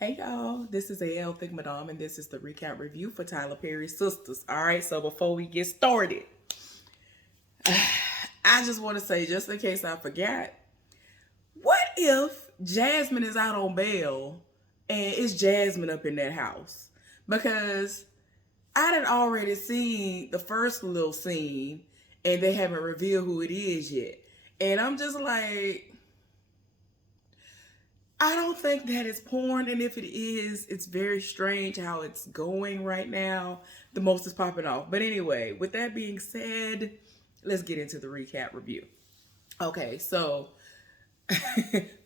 Hey y'all, this is AL Thick Madame, and this is the recap review for Tyler Perry's Sistas. Alright, so before we get started, I just want to say, just in case I forgot, what if Jasmine is out on bail and it's Jasmine up in that house? Because I done already seen the first little scene and they haven't revealed who it is yet. And I'm just like, I don't think that it's porn, and if it is, it's very strange how it's going right now. The most is popping off. But anyway, with that being said, let's get into the recap review. Okay, so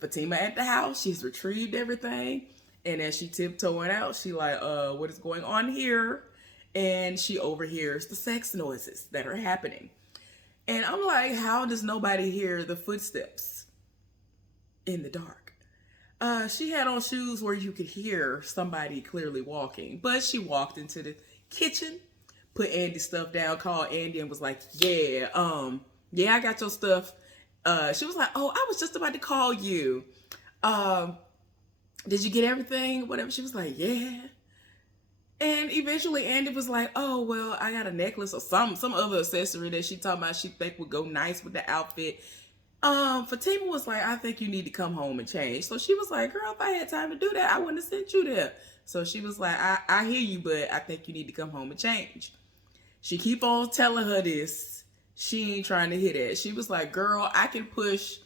Fatima at the house, she's retrieved everything, and as she tiptoeing out, she like, what is going on here? And she overhears the sex noises that are happening. And I'm like, how does nobody hear the footsteps in the dark? She had on shoes where you could hear somebody clearly walking, but she walked into the kitchen, put Andy's stuff down, called Andy, and was like, "Yeah, I got your stuff." She was like, "Oh, I was just about to call you. Um, did you get everything? Whatever." She was like, "Yeah." And eventually, Andy was like, "Oh, well, I got a necklace or some other accessory that she talking about she think would go nice with the outfit." Fatima was like, "I think you need to come home and change." So she was like, "Girl, if I had time to do that, I wouldn't have sent you there." So she was like, I hear you, but I think you need to come home and change. She keep on telling her this. She ain't trying to hear that. She was like, "Girl, I can push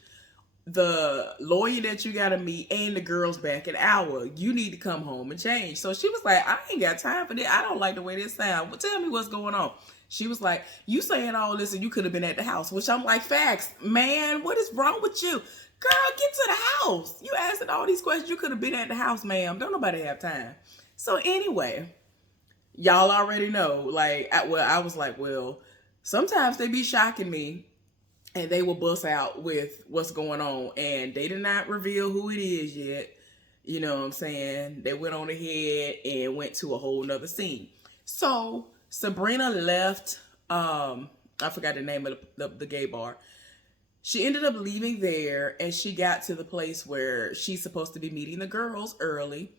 the lawyer that you gotta meet and the girls back an hour. You need to come home and change." So she was like, "I ain't got time for that. I don't like the way this sounds. Well, tell me what's going on." She was like, "You saying all this and you could have been at the house," which I'm like, "Facts, man. What is wrong with you? Girl, get to the house. You asking all these questions. You could have been at the house, ma'am. Don't nobody have time." So anyway, y'all already know. Like, I was like, well, sometimes they be shocking me and they will bust out with what's going on, and they did not reveal who it is yet. You know what I'm saying? They went on ahead and went to a whole nother scene. So Sabrina left, I forgot the name of the gay bar. She ended up leaving there, and she got to the place where she's supposed to be meeting the girls early,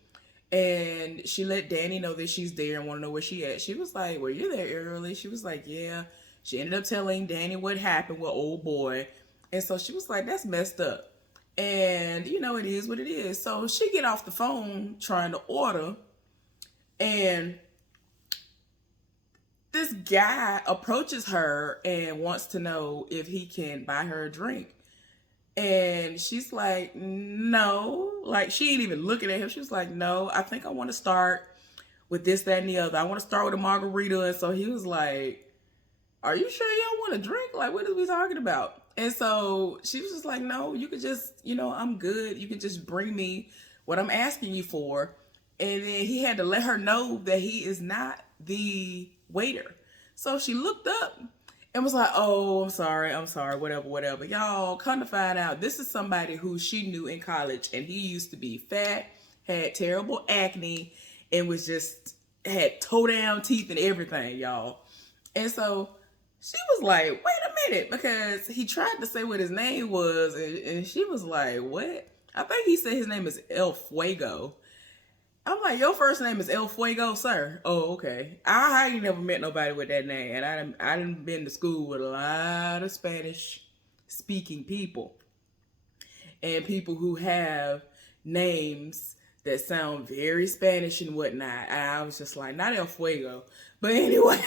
and she let Danny know that she's there and want to know where she at. She was like, "Well, you're there early." She was like, "Yeah." She ended up telling Danny what happened with old boy. And so she was like, "That's messed up." And you know, it is what it is. So she get off the phone trying to order, and this guy approaches her and wants to know if he can buy her a drink. And she's like, "No." Like, she ain't even looking at him. She was like, "No, I think I want to start with this, that, and the other. I want to start with a margarita." And so he was like, "Are you sure you don't want to drink? Like, what are we talking about?" And so she was just like, "No, you could just, I'm good. You can just bring me what I'm asking you for." And then he had to let her know that he is not the waiter. So she looked up and was like, "Oh, I'm sorry, whatever, whatever." Y'all, come to find out, this is somebody who she knew in college, and he used to be fat, had terrible acne, and was just, had toe down teeth and everything, y'all. And so she was like, "Wait a minute," because he tried to say what his name was, and she was like, "What?" I think he said his name is El Fuego. I'm like, "Your first name is El Fuego, sir?" "Oh, okay." I ain't never met nobody with that name, and I done been to school with a lot of Spanish speaking people and people who have names that sound very Spanish and whatnot. I was just like, not El Fuego, but anyway.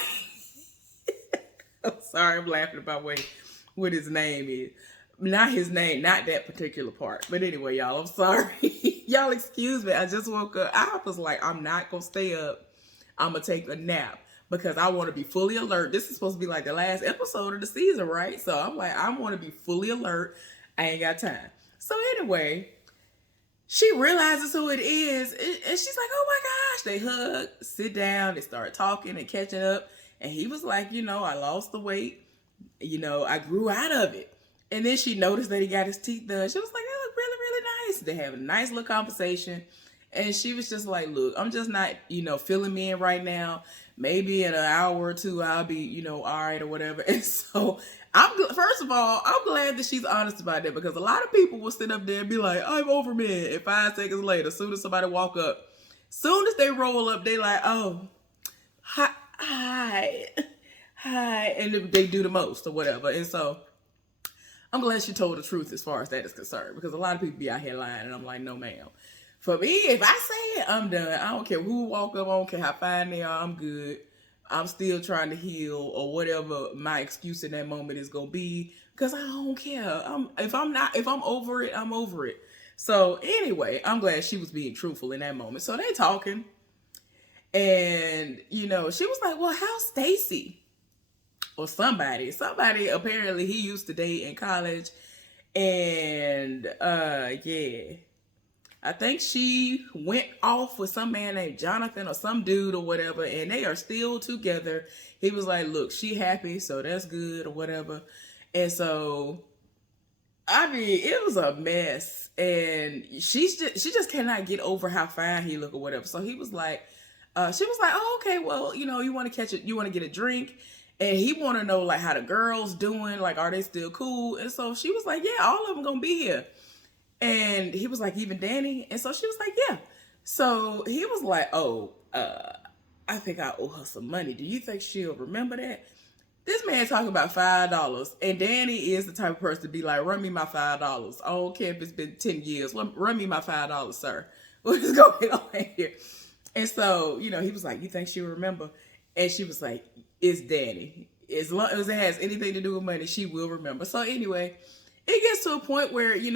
I'm sorry, I'm laughing about what his name is. Not his name, not that particular part. But anyway, y'all, I'm sorry. Y'all excuse me. I just woke up. I was like, I'm not gonna stay up. I'm gonna take a nap because I want to be fully alert. This is supposed to be like the last episode of the season, right? So I'm like, I want to be fully alert. I ain't got time. So anyway, she realizes who it is, and she's like, "Oh my gosh." They hug, sit down, they start talking and catching up. And he was like, "I lost the weight. I grew out of it." And then she noticed that he got his teeth done. She was like, "They look really, really nice." They have a nice little conversation. And she was just like, look, I'm just not, feeling me in right now. Maybe in an hour or two, I'll be, all right or whatever. And so first of all, I'm glad that she's honest about that, because a lot of people will sit up there and be like, I'm over men. And 5 seconds later, as soon as somebody walk up, soon as they roll up, they like, oh, hi, and they do the most or whatever. And so I'm glad she told the truth as far as that is concerned, because a lot of people be out here lying, and I'm like, no, ma'am. For me, if I say it, I'm done. I don't care who walk up. I don't care how fine they are. I'm good. I'm still trying to heal, or whatever my excuse in that moment is gonna be, because I don't care. If I'm over it, I'm over it. So anyway, I'm glad she was being truthful in that moment. So they talking, and she was like, "Well, how's Stacy?" Or somebody apparently he used to date in college, and yeah. I think she went off with some man named Jonathan or some dude or whatever, and they are still together. He was like, look, she happy, so that's good or whatever. And so, I mean, it was a mess. And she just cannot get over how fine he looked or whatever. So he was like, she was like, oh, okay, well, you want to catch it, you want to get a drink. And he want to know, like, how the girls doing, like, are they still cool? And so she was like, yeah, all of them gonna be here. And he was like, even Danny? And so she was like, yeah. So he was like, oh, I think I owe her some money. Do you think she'll remember that? This man talking about $5. And Danny is the type of person to be like, run me my $5. I don't care if it's been 10 years. Run me my $5, sir. What is going on here? And so, he was like, you think she'll remember? And she was like, it's Danny. As long as it has anything to do with money, she will remember. So anyway, it gets to a point where, he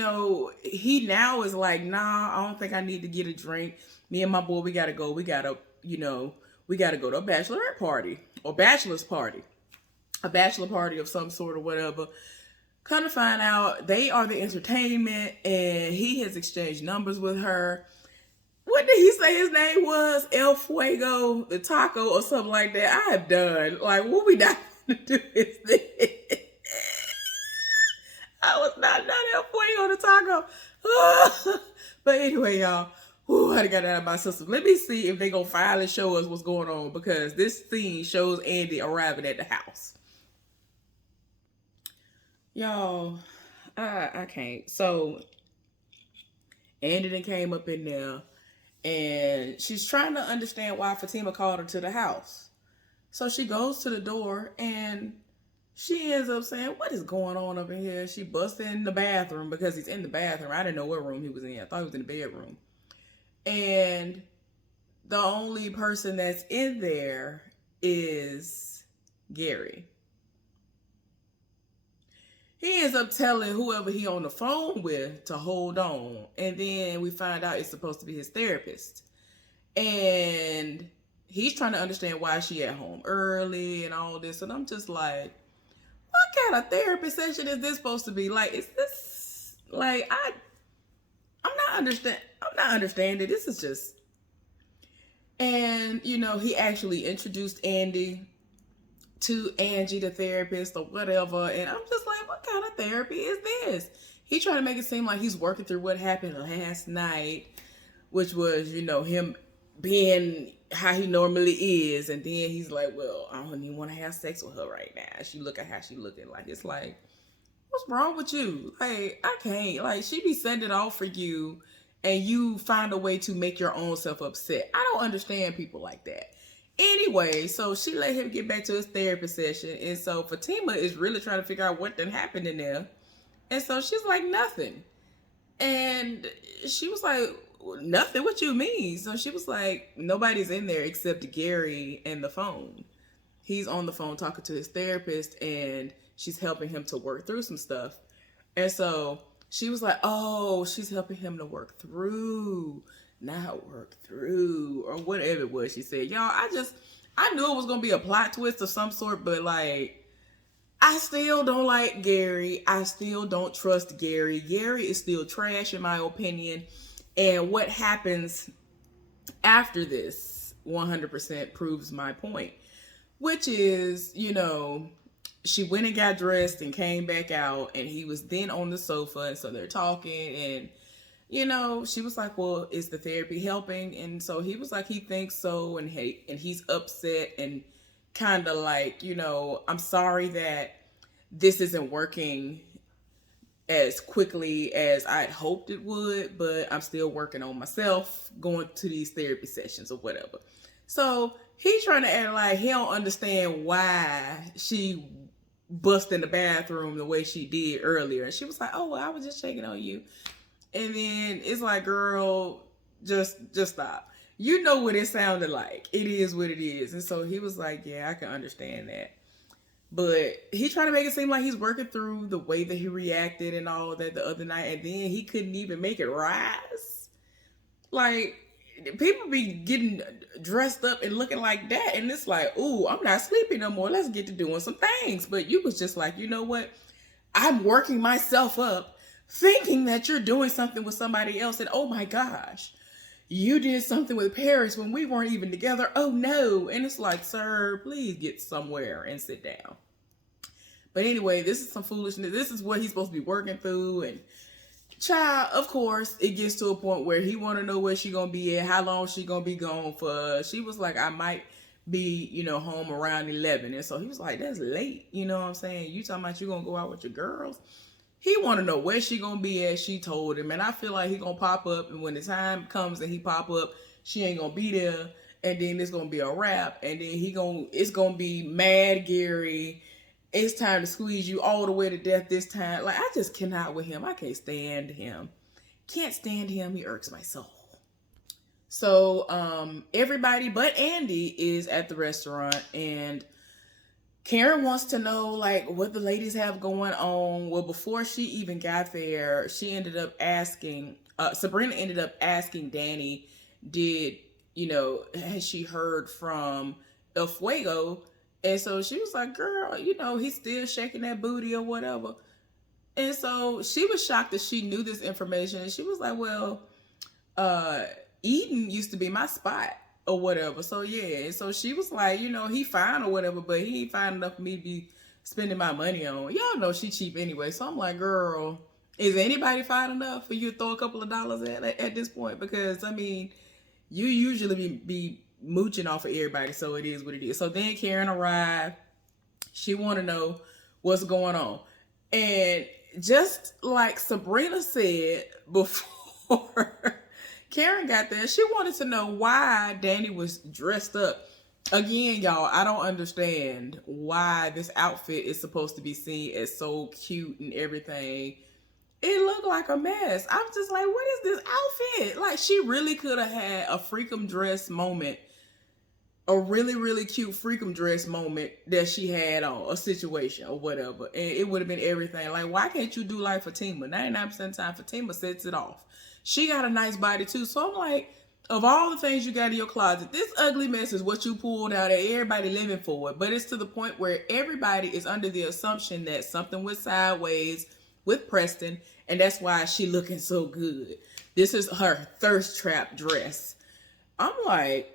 now is like, nah, I don't think I need to get a drink. Me and my boy, we got to go. We got to, we got to go to a bachelorette party or bachelor's party, a bachelor party of some sort or whatever. Come to find out, they are the entertainment, and he has exchanged numbers with her. What did he say his name was? El Fuego, the taco or something like that. I have done. Like, what we not going to do is this. I was not El Fuego, the taco. But anyway, y'all, I got that out of my system. Let me see if they gonna finally show us what's going on, because this scene shows Andy arriving at the house. Y'all, I can't. So Andy then came up in there, and she's trying to understand why Fatima called her to the house. So she goes to the door, and she ends up saying, what is going on over here? She busts in the bathroom, because he's in the bathroom. I didn't know what room he was in. I thought he was in the bedroom. And the only person that's in there is Gary. He ends up telling whoever he on the phone with to hold on. And then we find out it's supposed to be his therapist. And he's trying to understand why she at home early and all this. And I'm just like, what kind of therapy session is this supposed to be? Like, is this, like, I'm not understanding. This is just, and, he actually introduced Andy to Angie, the therapist or whatever. And I'm just like, what kind of therapy is this? He tried to make it seem like he's working through what happened last night, which was, him being how he normally is. And then he's like, well, I don't even want to have sex with her right now. She look at how she looking. Like, it's like, what's wrong with you? Like, I can't. Like, she be sending it off for you, and you find a way to make your own self upset. I don't understand people like that. Anyway, so she let him get back to his therapy session. And so Fatima is really trying to figure out what done happened in there. And so she's like, nothing. And she was like, nothing? What you mean? So she was like, nobody's in there except Gary and the phone. He's on the phone talking to his therapist, and she's helping him to work through some stuff. And so she was like, oh, she's helping him to work through, not work through, or whatever it was she said. Y'all, I knew it was going to be a plot twist of some sort, but like, I still don't like Gary. I still don't trust Gary. Gary is still trash in my opinion. And what happens after this 100% proves my point, which is, she went and got dressed and came back out, and he was then on the sofa. And so they're talking, and She was like, well, is the therapy helping? And so he was like, he thinks so. And he's upset and kind of like, I'm sorry that this isn't working as quickly as I'd hoped it would, but I'm still working on myself, going to these therapy sessions or whatever. So he's trying to act like he don't understand why she bust in the bathroom the way she did earlier. And she was like, oh, well, I was just checking on you. And then it's like, girl, just stop. You know what it sounded like. It is what it is. And so he was like, yeah, I can understand that. But he tried to make it seem like he's working through the way that he reacted and all that the other night. And then he couldn't even make it rise. Like, people be getting dressed up and looking like that. And it's like, ooh, I'm not sleepy no more. Let's get to doing some things. But you was just like, you know what? I'm working myself up thinking that you're doing something with somebody else. And oh my gosh, you did something with Paris when we weren't even together. Oh no. And it's like, sir, please get somewhere and sit down. But anyway, this is some foolishness. This is what he's supposed to be working through. And child, of course, it gets to a point where he want to know where she gonna be at, how long she gonna be gone for. She was like, I might be, home around 11. And so he was like, that's late. You know what I'm saying? You talking about you gonna go out with your girls? He want to know where she gonna be at. She told him, and I feel like he gonna pop up, and when the time comes and he pop up, she ain't gonna be there, and then it's gonna be a wrap, and then it's gonna be mad Gary. It's time to squeeze you all the way to death this time. Like, I just cannot with him. I can't stand him. Can't stand him. He irks my soul. So everybody but Andy is at the restaurant, and Karen wants to know like what the ladies have going on. Well, before she even got there, she ended up asking, Sabrina ended up asking Danny, has she heard from El Fuego? And so she was like, girl, he's still shaking that booty or whatever. And so she was shocked that she knew this information. And she was like, well, Eden used to be my spot or whatever. So yeah. And so she was like, he fine or whatever, but he ain't fine enough for me to be spending my money on. Y'all know she cheap anyway. So I'm like, girl, is anybody fine enough for you to throw a couple of dollars at this point? Because you usually be mooching off of everybody, so it is what it is. So then Karen arrived. She want to know what's going on. And just like Sabrina said before Karen got there, she wanted to know why Danny was dressed up. Again, y'all, I don't understand why this outfit is supposed to be seen as so cute and everything. It looked like a mess. I'm just like, what is this outfit? Like, she really could have had a freakum dress moment, a really, really cute freakum dress moment that she had on, a situation or whatever. And it would have been everything. Like, why can't you do like Fatima? 99% of the time, Fatima sets it off. She got a nice body too. So I'm like, of all the things you got in your closet, this ugly mess is what you pulled out and everybody living for it. But it's to the point where everybody is under the assumption that something went sideways with Preston, and that's why she looking so good. This is her thirst trap dress. I'm like,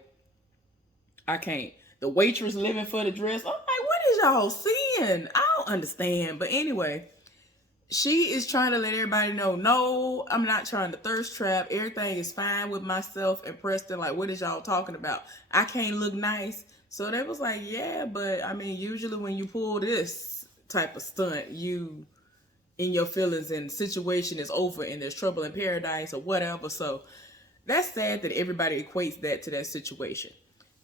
I can't. The waitress living for the dress. I'm like, what is y'all seeing? I don't understand. But anyway, she is trying to let everybody know, no, I'm not trying to thirst trap. Everything is fine with myself and Preston. Like, what is y'all talking about? I can't look nice. So they was like, yeah, but usually when you pull this type of stunt, you in your feelings and situation is over and there's trouble in paradise or whatever. So that's sad that everybody equates that to that situation.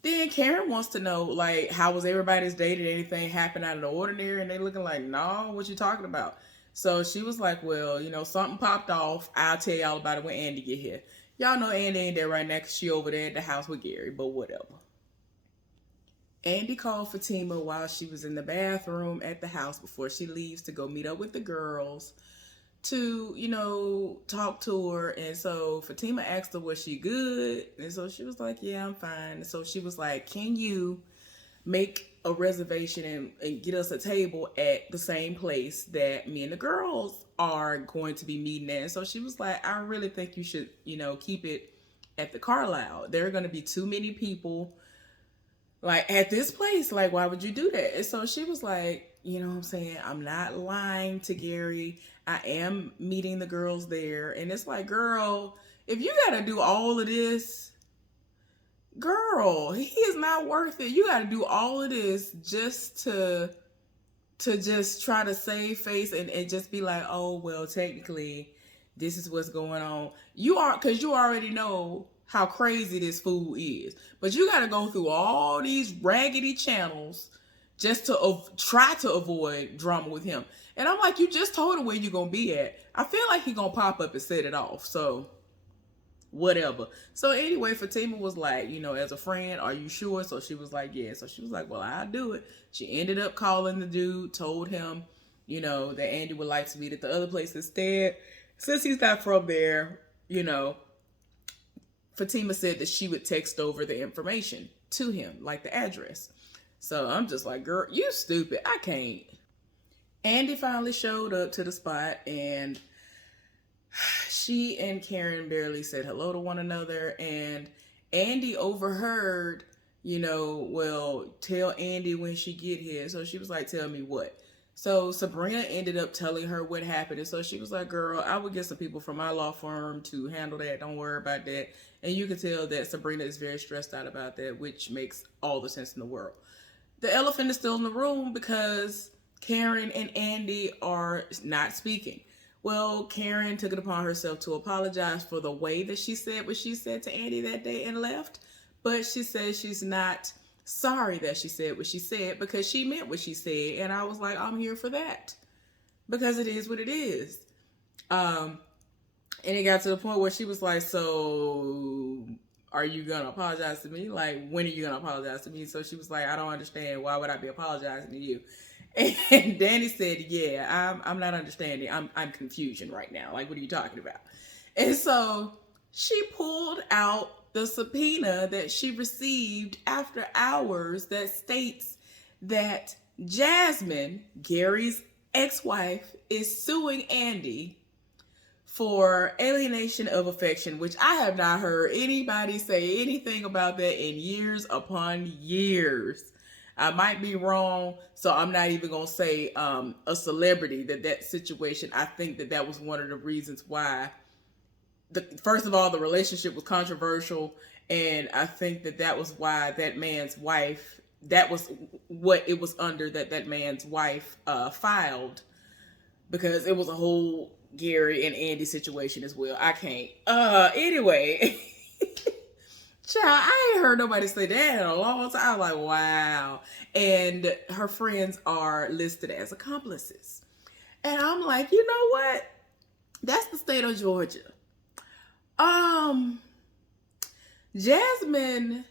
Then Karen wants to know, like, how was everybody's day? Did anything happen out of the ordinary? And they looking like, no, what you talking about? So she was like, well, something popped off. I'll tell y'all about it when Andy get here. Y'all know Andy ain't there right now because she over there at the house with Gary, but whatever. Andy called Fatima while she was in the bathroom at the house before she leaves to go meet up with the girls to, talk to her. And so Fatima asked her, was she good? And so she was like, yeah, I'm fine. And so she was like, can you make a reservation and get us a table at the same place that me and the girls are going to be meeting at? And so she was like, I really think you should, keep it at the Carlisle. There are going to be too many people like at this place. Like, why would you do that? And so she was like, You know what I'm saying? I'm not lying to Gary. I am meeting the girls there. And it's like, girl, if you got to do all of this, girl, he is not worth it. You got to do all of this just to just try to save face and just be like, oh, well, technically, this is what's going on. Because you already know how crazy this fool is. But you got to go through all these raggedy channels just to try to avoid drama with him. And I'm like, you just told him where you're going to be at. I feel like he's going to pop up and set it off. So whatever. So anyway, Fatima was like, as a friend, are you sure? So she was like, yeah. So she was like, well, I'll do it. She ended up calling the dude, told him, that Andy would like to meet at the other place instead. Since he's not from there, Fatima said that she would text over the information to him, like the address. So I'm just like, girl, you stupid. I can't. Andy finally showed up to the spot, and she and Karen barely said hello to one another. And Andy overheard, well, tell Andy when she get here. So she was like, tell me what? So Sabrina ended up telling her what happened. And so she was like, girl, I would get some people from my law firm to handle that. Don't worry about that. And you can tell that Sabrina is very stressed out about that, which makes all the sense in the world. The elephant is still in the room because Karen and Andy are not speaking. Well, Karen took it upon herself to apologize for the way that she said what she said to Andy that day and left. But she says she's not sorry that she said what she said because she meant what she said. And I was like, I'm here for that because it is what it is. And it got to the point where she was like, so are you going to apologize to me? Like, when are you going to apologize to me? So she was like, I don't understand. Why would I be apologizing to you? And Danny said, yeah, I'm not understanding. I'm confusion right now. Like, what are you talking about? And so she pulled out the subpoena that she received after hours that states that Jasmine, Gary's ex-wife, is suing Andy for alienation of affection, which I have not heard anybody say anything about that in years upon years. I might be wrong, so I'm not even going to say a celebrity that situation. I think that was one of the reasons why, first of all, the relationship was controversial, and I think that was why that man's wife, that was what it was under that man's wife filed, because it was a whole Gary and Andy situation as well. I can't. Anyway. Child, I ain't heard nobody say that in a long time. I'm like, wow. And her friends are listed as accomplices. And I'm like, you know what? That's the state of Georgia. Jasmine,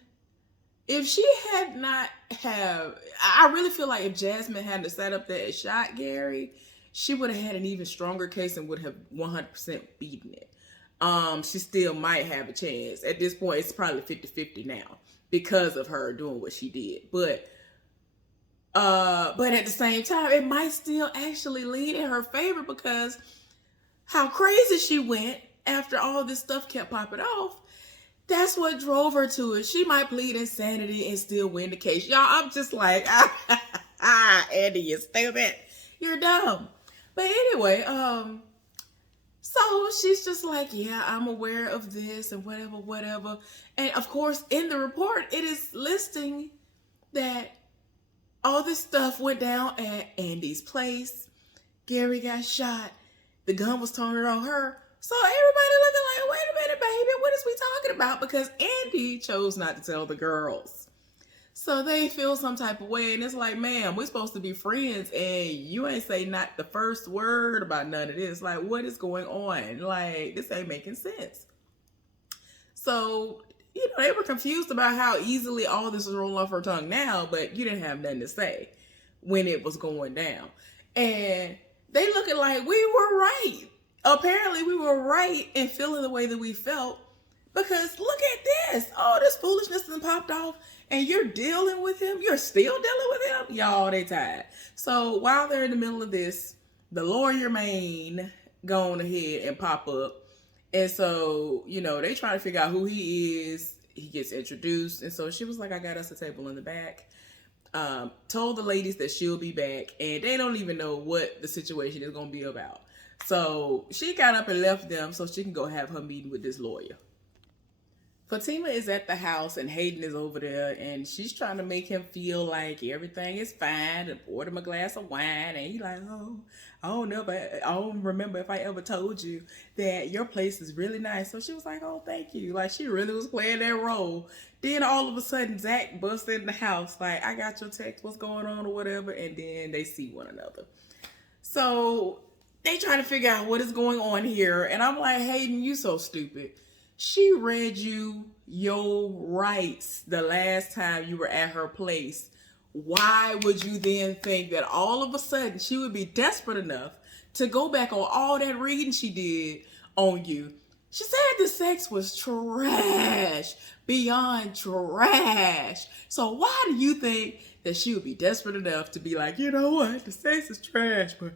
if she had not I really feel like if Jasmine hadn't sat up there and shot Gary, she would have had an even stronger case and would have 100% beaten it. She still might have a chance. At this point, it's probably 50-50 now because of her doing what she did. But at the same time, it might still actually lean in her favor because how crazy she went after all this stuff kept popping off. That's what drove her to it. She might plead insanity and still win the case. Y'all, I'm just like, Andy, you're stupid. You're dumb. But anyway, so she's just like, yeah, I'm aware of this and whatever. And of course, in the report, it is listing that all this stuff went down at Andy's place. Gary got shot. The gun was turned on her. So everybody looking like, wait a minute, baby, what is we talking about? Because Andy chose not to tell the girls. So they feel some type of way. And it's like, ma'am, we're supposed to be friends. And you ain't say not the first word about none of this. Like, what is going on? Like, this ain't making sense. So, they were confused about how easily all this was rolling off her tongue now. But you didn't have nothing to say when it was going down. And they looking like we were right. Apparently, we were right in feeling the way that we felt. Because look at this. All this foolishness that popped off. And you're dealing with him? You're still dealing with him? Y'all, they tired. So while they're in the middle of this, the lawyer man go on ahead and pop up. And so, they try to figure out who he is. He gets introduced. And so she was like, I got us a table in the back. told the ladies that she'll be back, and they don't even know what the situation is going to be about. So she got up and left them so she can go have her meeting with this lawyer. Fatima is at the house and Hayden is over there, and she's trying to make him feel like everything is fine and poured him a glass of wine, and he's like, oh, I don't remember if I ever told you that your place is really nice. So she was like, oh, thank you. Like, she really was playing that role. Then all of a sudden Zach busts in the house like, I got your text, what's going on or whatever, and then they see one another. So they try to figure out what is going on here, and I'm like, Hayden, you so stupid. She read you your rights the last time you were at her place. Why would you then think that all of a sudden she would be desperate enough to go back on all that reading she did on you? She said the sex was trash, beyond trash. So why do you think that she would be desperate enough to be like, you know what, the sex is trash, but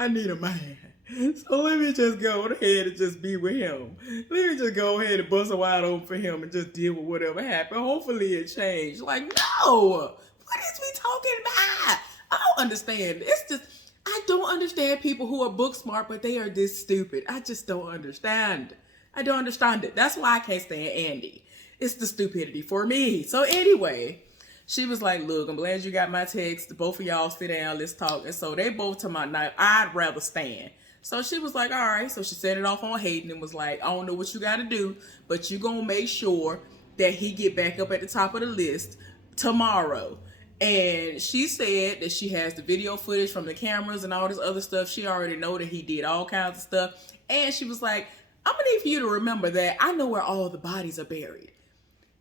I need a man. So let me just go ahead and just be with him. Let me just go ahead and bust a wide open for him and just deal with whatever happened. Hopefully it changed. Like, no! What is we talking about? I don't understand. It's just, I don't understand people who are book smart, but they are this stupid. I just don't understand. I don't understand it. That's why I can't stand Andy. It's the stupidity for me. So anyway, she was like, look, I'm glad you got my text. Both of y'all sit down, let's talk. And so they both told my night, I'd rather stand. So she was like, all right. So she set it off on Hayden and was like, I don't know what you got to do, but you going to make sure that he get back up at the top of the list tomorrow. And she said that she has the video footage from the cameras and all this other stuff. She already know that he did all kinds of stuff. And she was like, I'm going to need for you to remember that I know where all the bodies are buried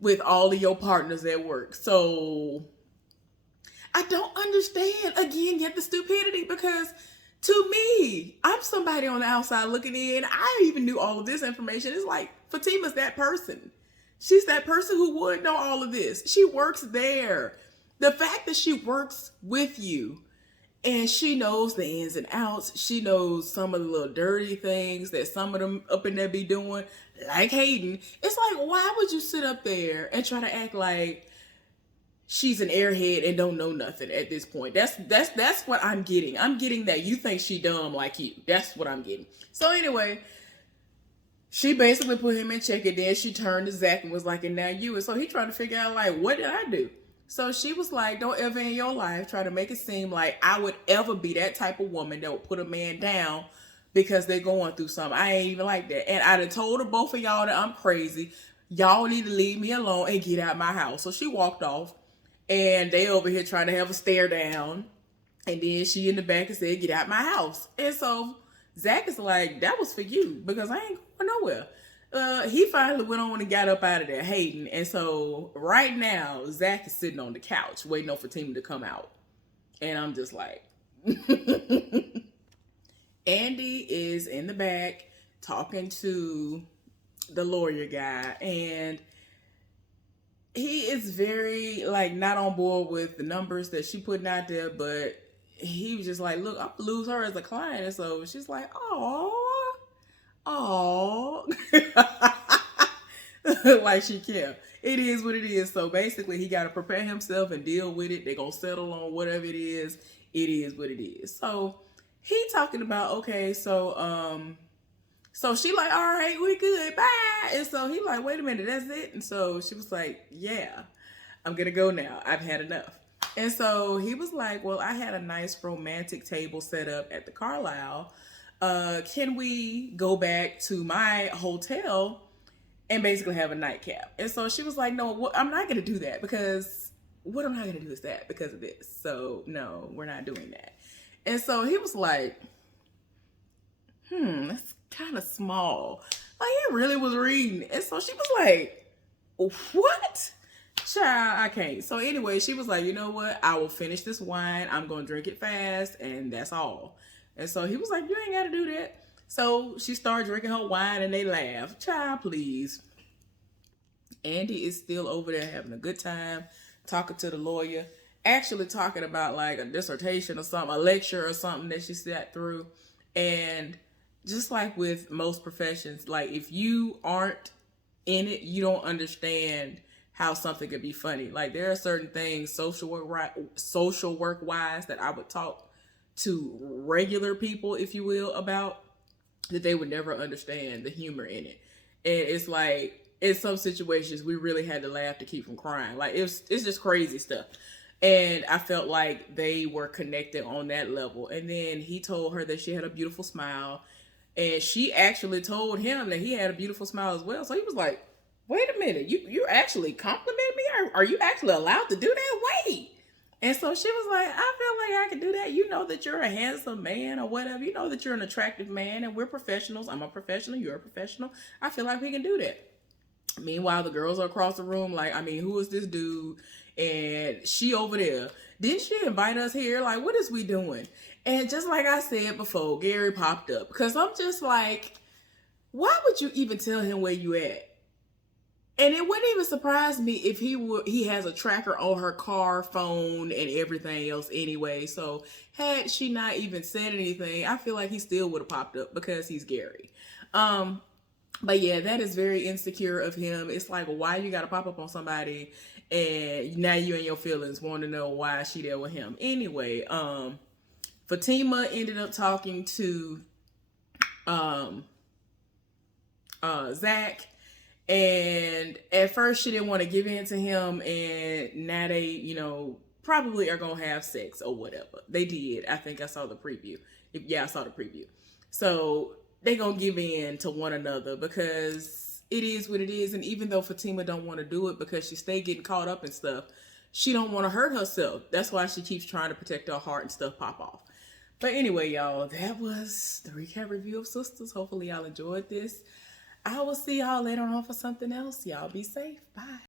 with all of your partners at work. So I don't understand, again, yet the stupidity, because to me, I'm somebody on the outside looking in. I even knew all of this information. It's like, Fatima's that person. She's that person who would know all of this. She works there. The fact that she works with you and she knows the ins and outs. She knows some of the little dirty things that some of them up in there be doing, like Hayden. It's like, why would you sit up there and try to act like she's an airhead and don't know nothing at this point? That's what I'm getting. I'm getting that you think she dumb like you. That's what I'm getting. So anyway, she basically put him in check, and then she turned to Zach and was like, and now you. And so he trying to figure out, like, what did I do? So she was like, don't ever in your life try to make it seem like I would ever be that type of woman that would put a man down because they're going through something. I ain't even like that. And I done told her, both of y'all, that I'm crazy. Y'all need to leave me alone and get out my house. So she walked off. And they over here trying to have a stare down. And then she in the back and said, get out my house. And so Zach is like, that was for you, because I ain't going nowhere. He finally went on and got up out of there, Hayden. And so right now, Zach is sitting on the couch waiting on Fatima to come out. And I'm just like, Andy is in the back talking to the lawyer guy. And he is very, like, not on board with the numbers that she putting out there, but he was just like, look, I'm gonna lose her as a client. And so she's like, oh, like she care. It is what it is. So basically, he got to prepare himself and deal with it. They're gonna settle on whatever it is. It is what it is. So he talking about, okay, so she like, all right, we good, bye. And so he like, wait a minute, that's it? And so she was like, yeah, I'm gonna go now. I've had enough. And so he was like, well, I had a nice romantic table set up at the Carlisle. Can we go back to my hotel and basically have a nightcap? And so she was like, no, I'm not gonna do that, because what I'm not gonna do is that because of this. So no, we're not doing that. And so he was like, that's kind of small. Like, he really was reading. And so she was like, what? Child, I can't. So anyway, she was like, you know what? I will finish this wine. I'm going to drink it fast, and that's all. And so he was like, you ain't got to do that. So she started drinking her wine, and they laughed. Child, please. Andy is still over there having a good time, talking to the lawyer, actually talking about like a dissertation or something, a lecture or something that she sat through. And just like with most professions, like if you aren't in it, you don't understand how something could be funny. Like there are certain things social work wise that I would talk to regular people, if you will, about, that they would never understand the humor in it. And it's like in some situations we really had to laugh to keep from crying. Like it's just crazy stuff. And I felt like they were connected on that level. And then he told her that she had a beautiful smile. And she actually told him that he had a beautiful smile as well. So he was like, wait a minute, you actually compliment me? Are you actually allowed to do that? Wait. And so she was like, I feel like I can do that. You know that you're a handsome man or whatever. You know that you're an attractive man and we're professionals. I'm a professional. You're a professional. I feel like we can do that. Meanwhile, the girls are across the room like, I mean, who is this dude? And she over there. Didn't she invite us here? Like, what is we doing? And just like I said before, Gary popped up. Because I'm just like, why would you even tell him where you at? And it wouldn't even surprise me if he has a tracker on her car, phone, and everything else anyway. So had she not even said anything, I feel like he still would have popped up because he's Gary. But yeah, that is very insecure of him. It's like, why you gotta pop up on somebody and now you and your feelings want to know why she there with him. Anyway, Fatima ended up talking to Zach. And at first she didn't want to give in to him, and now they, you know, probably are gonna have sex or whatever. They did. I think I saw the preview. Yeah, I saw the preview. So they gonna give in to one another because it is what it is. And even though Fatima don't want to do it because she stay getting caught up in stuff, she don't want to hurt herself. That's why she keeps trying to protect her heart and stuff pop off. But anyway, y'all, that was the recap review of Sistas. Hopefully y'all enjoyed this. I will see y'all later on for something else. Y'all be safe. Bye.